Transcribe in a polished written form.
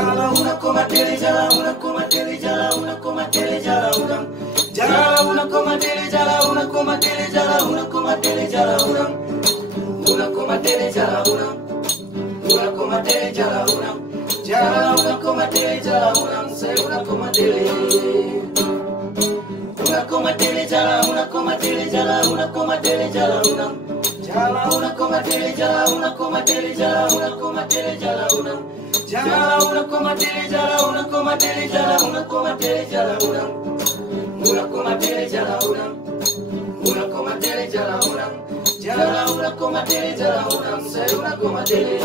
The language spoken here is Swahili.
Jala una coma tele, jala una coma tele, jala una coma tele, jala una. Jala una coma tele, jala una coma tele, jala una coma tele, jala una. Una coma tele, jala una. Una coma tele, jala una. Jala una coma tele, jala una. Say una coma tele. Una coma tele, jala una coma tele, jala una coma tele, jala una. Jala una coma tele, jala una coma tele, jala una coma tele, jala una. Jala una coma tele, jala una coma tele, jala una coma tele, jala una. Una coma tele, jala una. Una coma tele, jala una. Jala una coma tele, jala una. Say una coma tele.